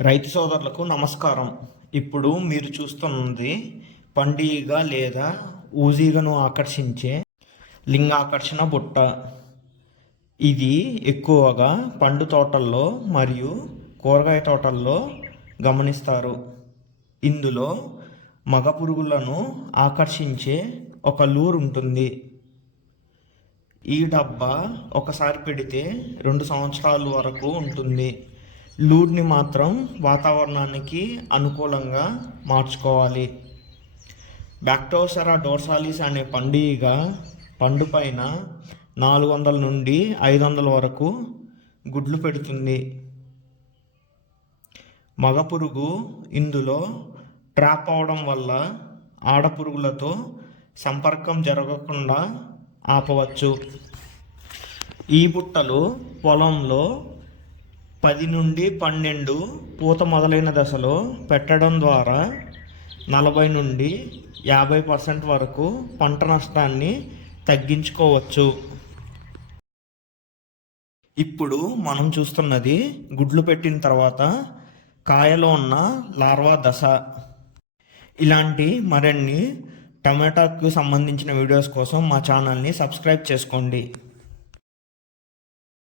రైతు సోదరులకు నమస్కారం. ఇప్పుడు మీరు చూస్తున్నది పండుగ లేదా ఊజీగను ఆకర్షించే లింగాకర్షణ బుట్ట. ఇది ఎక్కువగా పండు తోటల్లో మరియు కూరగాయ తోటల్లో గమనిస్తారు. ఇందులో మగ పురుగులను ఆకర్షించే ఒక లూర్ ఉంటుంది. ఈ డబ్బా ఒకసారి పెడితే రెండు సంవత్సరాల వరకు ఉంటుంది. లూడ్ని మాత్రం వాతావరణానికి అనుకూలంగా మార్చుకోవాలి. బ్యాక్టోసెరా డోర్సాలిస్ అనే పండుగ పండు పైన నాలుగు వందల నుండి ఐదు వందల వరకు గుడ్లు పెడుతుంది. మగ పురుగు ఇందులో ట్రాప్ అవడం వల్ల ఆడపురుగులతో సంపర్కం జరగకుండా ఆపవచ్చు. ఈ బుట్టలు పొలంలో పది నుండి పన్నెండు పూత మొదలైన దశలో పెట్టడం ద్వారా నలభై నుండి యాభై పర్సెంట్ వరకు పంట నష్టాన్ని తగ్గించుకోవచ్చు. ఇప్పుడు మనం చూస్తున్నది గుడ్లు పెట్టిన తర్వాత కాయలో ఉన్న లార్వా దశ. ఇలాంటి మరిన్ని టమాటాకు సంబంధించిన వీడియోస్ కోసం మా ఛానల్ని సబ్స్క్రైబ్ చేసుకోండి.